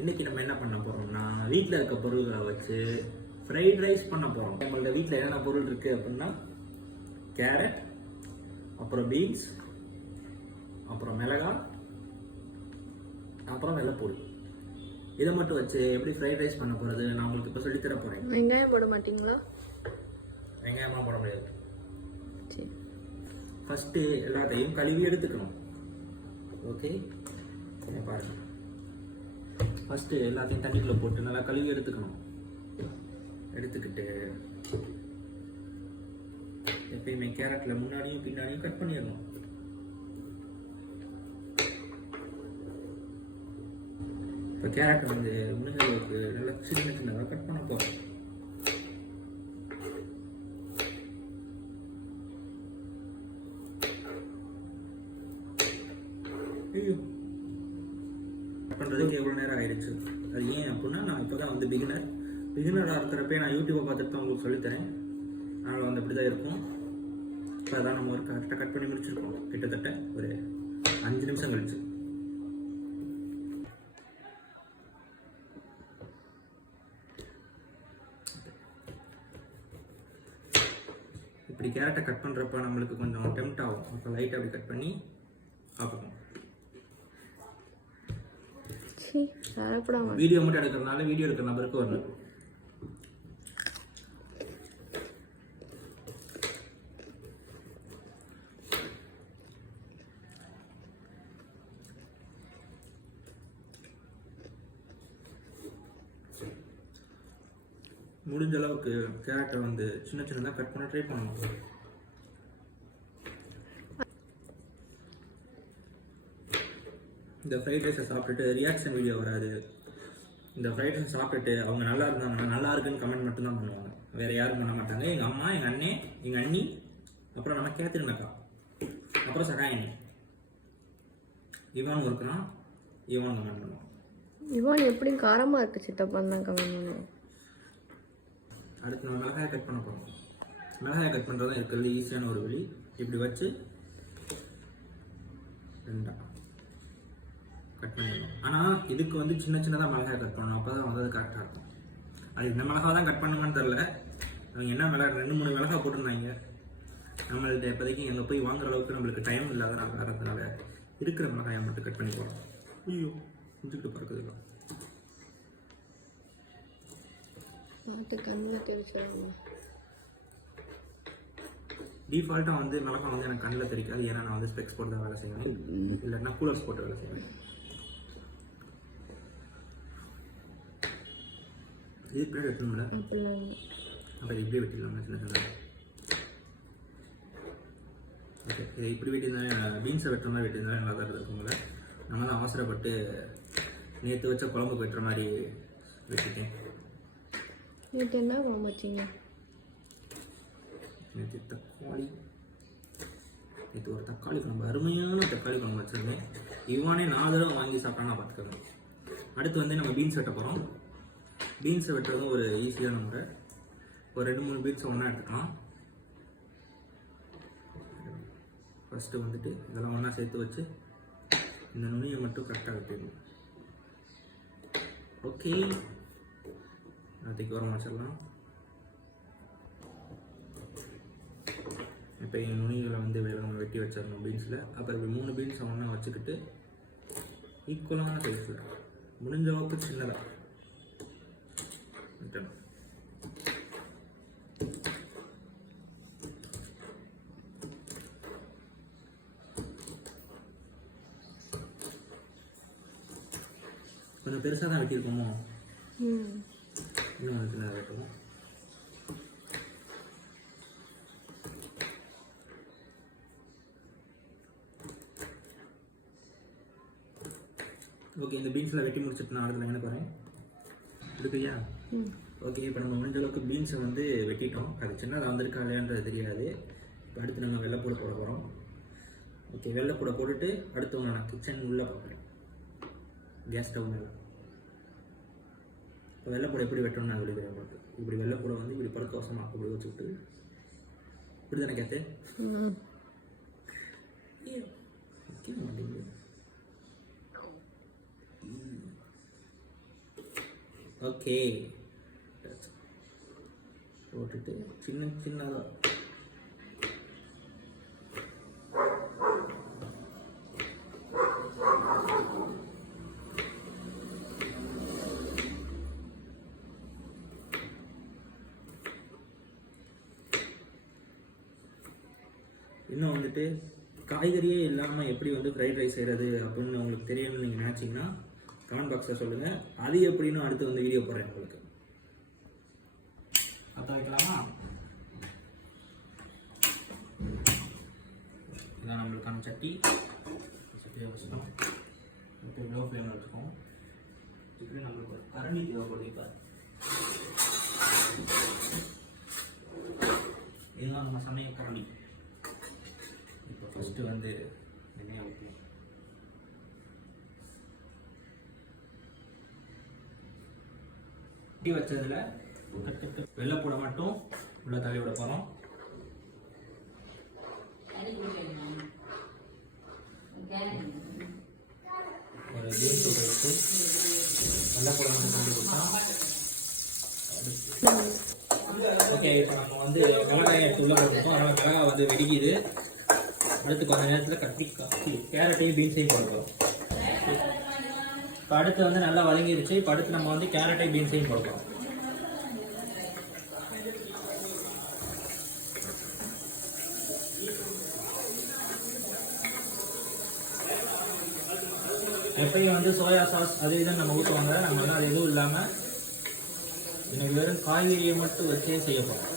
இன்றைக்கி நம்ம என்ன பண்ண போகிறோம்னா வீட்டில் இருக்க பொருள்களை வச்சு ஃப்ரைட் ரைஸ் பண்ண போகிறோம். நம்மள்ட்ட வீட்டில் என்னென்ன பொருள் இருக்குது அப்படின்னா கேரட், அப்புறம் பீன்ஸ், அப்புறம் மிளகாய், அப்புறம் வெள்ளைப்பூடு. இதை மட்டும் வச்சு எப்படி ஃப்ரைட் ரைஸ் பண்ண போகிறது நான் உங்களுக்கு இப்போ சொல்லித்தர போகிறேன். வெங்காயம் போட மாட்டீங்களா? வெங்காயமாக போட முடியாது. சரி, ஃபஸ்ட்டு எல்லாத்தையும் கழுவி எடுத்துக்கணும். ஓகே, பாருங்கள். ஃபஸ்ட்டு எல்லாத்தையும் தண்ணிக்குள்ளே போட்டு நல்லா கழுவி எடுத்துக்கணும். எடுத்துக்கிட்டு எப்பயுமே கேரட்டில் முன்னாடியும் பின்னாடியும் கட் பண்ணிடணும். இப்போ கேரட் வந்து முடிஞ்ச அளவுக்கு நல்லா சின்ன சின்னதாக கட் பண்ண போகிறோம். பண்ணுறதுக்கு எவ்வளோ நேரம் ஆயிடுச்சு. அது ஏன் அப்படின்னா நான் இப்போ தான் வந்து பிகினராக இருக்கிறப்பே நான் யூடியூப்பை பார்த்துட்டு தான் உங்களுக்கு சொல்லித்தரேன். அதனால் வந்து அப்படி தான் இருக்கும். இப்போ அதான் நம்ம ஒரு கரெக்டாக கட் பண்ணி முடிச்சிருக்கோம். கிட்டத்தட்ட ஒரு 5 நிமிஷம் கழிச்சு. இப்படி கேரட்டை கட் பண்ணுறப்ப நம்மளுக்கு கொஞ்சம் டெம்ட் ஆகும். அப்போ லைட்டாக அப்படி கட் பண்ணி பார்ப்போம். வீடியோ மட்டும் எடுக்கிறதுனால வீடியோ எடுக்கிற நபருக்கு வரணும். முடிஞ்ச அளவுக்கு கேரட்டை வந்து சின்ன சின்னதாக கட் பண்ண ட்ரை பண்ணணும். இந்த ஃப்ரைட் ரைஸை சாப்பிட்டுட்டு ரியாக்ஷன் வீடியோ வராது. இந்த ஃப்ரைட் ரைஸை சாப்பிட்டுட்டு அவங்க நல்லா இருந்தாங்கன்னா நல்லா இருக்குன்னு கமெண்ட் மட்டும்தான் பண்ணுவாங்க, வேறு யாரும் பண்ண மாட்டாங்க. எங்கள் அம்மா, எங்கள் அண்ணே, எங்கள் அண்ணி, அப்புறம் நம்ம கேத்திரின் அக்கா, அப்புறம் சகாயினி, இவான் இருக்கிறான். இவான் கமெண்ட் பண்ணுவான். இவான் எப்படி காரமாக இருக்குது சித்தப்பான்னு தான் கமெண்ட் பண்ணுவோம். அடுத்து நம்ம மிளகாயை கட் பண்ண போகிறோம். மிளகாயை கட் பண்ணுறது தான் இருக்கிறது ஈஸியான ஒரு வழி. இப்படி வச்சு ரெண்டா கட் பண்ணிடணும். ஆனால் இதுக்கு வந்து சின்ன சின்னதாக மிளகாய் கட் பண்ணணும். அப்போ தான் வந்து அது கரெக்டாக இருக்கும். அது இந்த மிளகா தான் கட் பண்ணுங்கன்னு தெரில. அவங்க என்ன மிளகா 2-3 மிளகா போட்டிருந்தாங்க. நம்மள்ட்ட இப்போதைக்கு எங்கே போய் வாங்குற அளவுக்கு நம்மளுக்கு டைம் இல்லாத வரதுனால இருக்கிற மிளகாயை மட்டும் கட் பண்ணி போகிறோம். ஐயோ, செஞ்சுக்கிட்டு பறக்குதுல்ல. டிஃபால்ட்டாக வந்து மிளகா வந்து எனக்கு கண்ணில் தெரிக்காது. ஏன்னா நான் வந்து ஸ்பெக்ஸ் போட்டு தான் வேலை செய்வேன், இல்லைன்னா கூலர்ஸ் போட்டு வேலை செய்வேன். இது இப்படி வெட்டணும்ல, அப்போ இப்படியே வெட்டிடலாம்ல சின்ன சின்ன. ஓகே, இதை இப்படி வெட்டியிருந்தாலும் பீன்ஸை வெட்டுற மாதிரி வெட்டியிருந்தாலும் நல்லா தான் இருக்குங்கள. நம்ம தான் அவசரப்பட்டு நேற்று வச்ச குழம்புக்கு வெட்டுற மாதிரி வெட்டிட்டேன். நேற்று என்ன குழம்பு வச்சிங்க? நேற்று ஒரு தக்காளி குழம்பு, அருமையான தக்காளி குழம்பு வச்சுருந்தேன். இவானே 4 தடவை வாங்கி சாப்பிட்டானா பார்த்துக்கோங்க. அடுத்து வந்து நம்ம பீன்ஸ் வெட்ட போகிறோம். பீன்ஸை வெட்டுறதும் ஒரு ஈஸியான முறை. ஒரு 2-3 பீன்ஸை ஒன்றா எடுத்துக்கலாம். ஃபஸ்ட்டு வந்துட்டு இதெல்லாம் ஒன்றா சேர்த்து வச்சு இந்த நுனியை மட்டும் கரெக்டாக வெட்டிடணும். ஓகே, அதுக்கு வர வச்சிடலாம். இப்போ எங்கள் நுனிகளை வந்து நம்ம வெட்டி வச்சிடணும் பீன்ஸில். அப்புறம் இப்படி 3 பீன்ஸை ஒன்றா வச்சுக்கிட்டு ஈக்குவலான சைஸில் முடிஞ்ச அளவுக்கு சின்னதாக வெட்டணும். கொஞ்சம் பெருசாக தான் வெட்டியிருக்கோமோ, இன்னும் சின்னதாக வெட்டுவோம். ஓகே, இந்த பீன்ஸில் வெட்டி முடிச்சுட்டு நான் அடுத்த எனக்கு வரேன். இருக்குயா? ஓகே, இப்போ நம்ம முடிஞ்ச அளவுக்கு பீன்ஸை வந்து வெட்டிட்டோம். அது சின்னதாக வந்திருக்கா இல்லையான்றது தெரியாது. இப்போ அடுத்து நம்ம வெள்ளைப்பூட போட போகிறோம். ஓகே, வெள்ளைப்பூட போட்டுட்டு அடுத்து நான் கிச்சன் உள்ளே பார்க்குறேன், கேஸ் ஸ்டவ் மேலே. இப்போ வெள்ளைப்பூட எப்படி வெட்டணும்னு நான் விடுக்கிறேன் உங்களுக்கு. இப்படி வெள்ளைப்பூட வந்து இப்படி படுக்க வசமாக இப்படி வச்சுக்கிட்டு இப்படி தானே கேத்து ஓகே போட்டுட்டு சின்ன சின்னதாக இன்னும் வந்துட்டு காய்கறியே இல்லாமல் எப்படி வந்து ஃப்ரைட் ரைஸ் செய்கிறது அப்படின்னு உங்களுக்கு தெரியணும்னு நீங்கள் நினச்சிங்கன்னா கமெண்ட் பாக்ஸில் சொல்லுங்கள். அது எப்படின்னு அடுத்து வந்து வீடியோ போடுறேன் உங்களுக்கு. பற்ற வைக்கலாமா? இதான் நம்மளுக்கான சட்டியை வச்சுக்கலாம். இப்போ லோ ஃப்ளேமில் வச்சுக்கோம். இப்படி நம்மளுக்கு ஒரு கரண்டி தேவைப்படுது. இப்போ இதுதான் நம்ம சமையல் கரண்டி. இப்போ ஃபஸ்ட்டு வந்து எண்ணெயை ஊற்றணும். ஊற்றி வச்சதில் வெள்ளைப்பூடை மட்டும் உள்ள தள்ளி விட போகிறோம். ஒரு பீன்ஸ் எடுத்து வெள்ளைப்பூடை மட்டும் தள்ளி விட்டோம். ஓகே, இப்போ நம்ம வந்து மிளகாயை எடுத்து உள்ள போட்டுருக்கோம். அதனால் மிளகாய் வந்து வெடிக்குது. அடுத்து கொஞ்ச நேரத்தில் கேரட்டையும் பீன்ஸையும் போடுறோம். இப்போ அடுத்து வந்து நல்லா வதங்கிருச்சு. இப்போ அடுத்து நம்ம வந்து கேரட்டையும் பீன்ஸையும் போடுறோம். எப்பயும் வந்து சோயா சாஸ் அது இதுன்னு நம்ம ஊற்றுவாங்க. நம்ம எல்லாம் அது எதுவும் இல்லாமல் எனக்கு வெறும் காய்கறியை மட்டும் வச்சே செய்ய போகிறோம்.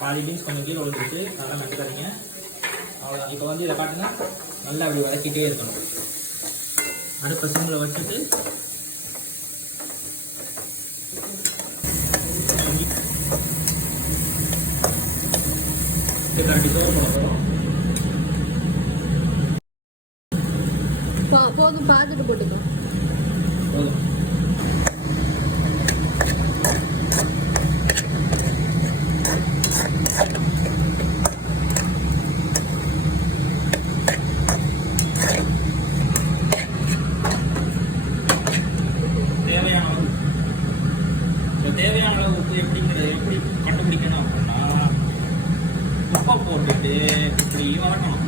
பாதி பீன்ஸ் கொஞ்சம் கீழே விழுந்துருக்கு, நல்லா நட்டுக்காதீங்க. அவ்வளோதான். இப்போ வந்து இதை காட்டுங்க, நல்லா அப்படி வதக்கிட்டே இருக்கணும். அடுப்பை சிம்மில் வச்சுட்டு கரண்டி சோறு போட போகிறோம். போதும், பார்த்துட்டு போட்டுக்கோ. போதும். தேவையான அளவு உப்பு எப்படி கண்டுபிடிக்கணும் அப்படின்னா, உப்பை போட்டுட்டு இப்படி வரணும்,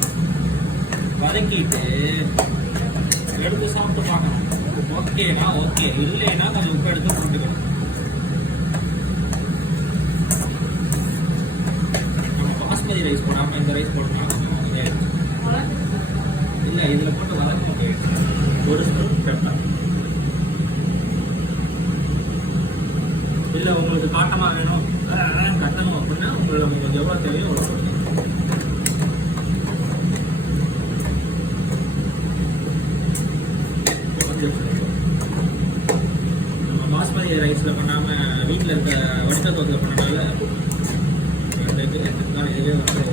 வதக்கிட்டு எடுத்து சாப்பிட்டு பார்க்கணும். ஓகேனா ஓகே, இல்லைன்னா கொஞ்சம் உப்பு எடுத்து போட்டுக்கணும். நம்ம பாஸ்மதி ரைஸ் போடாமல் இந்த ரைஸ் போட்டோம்னா இல்லை, இதில் போட்டு வதக்க முடியாது. ஒரு ஸ்பூன் பெப்பர். இல்லை உங்களுக்கு காட்டமாக வேணும், கட்டணும் அப்படின்னா உங்களுக்கு எவ்வளோ தேவையோ அவ்வளோ போடுங்க. நம்ம பாஸ்மதி ரைஸில் பண்ணாமல் வீட்டில் இருக்க வடித்த தோத்தில் பண்ணனால இதுவே வந்து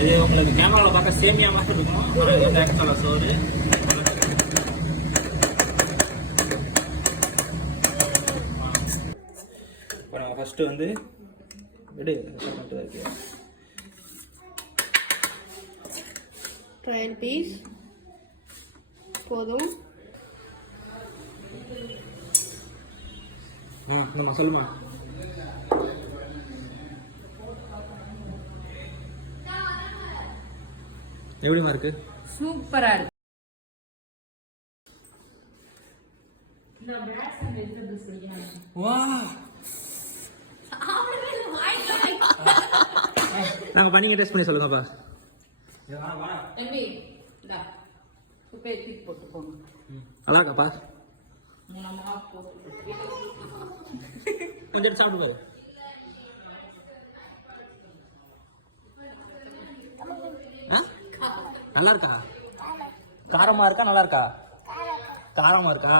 இது உங்களுக்கு கேமராவில் பார்க்க சேமியா மாதிரி இருக்கும். இந்த ஆக்சுவலாக சோறு இப்போ நம்ம ஃபஸ்ட்டு வந்து ட்ரையல் பீஸ் போதும். நம்ம சொல்லுமா எப்படிமா இருக்கு? சூப்பரா இருக்கு. வா, நாங்கள் பண்ணிங்க டெஸ்ட் பண்ணி சொல்லுங்கப்பா. நல்லா இருக்காப்பா? கொஞ்சம் எடுத்து சாப்பிட்டு பாரு. நல்லா இருக்கா? காரமா இருக்கா? நல்லா இருக்கா? காரமா இருக்கா?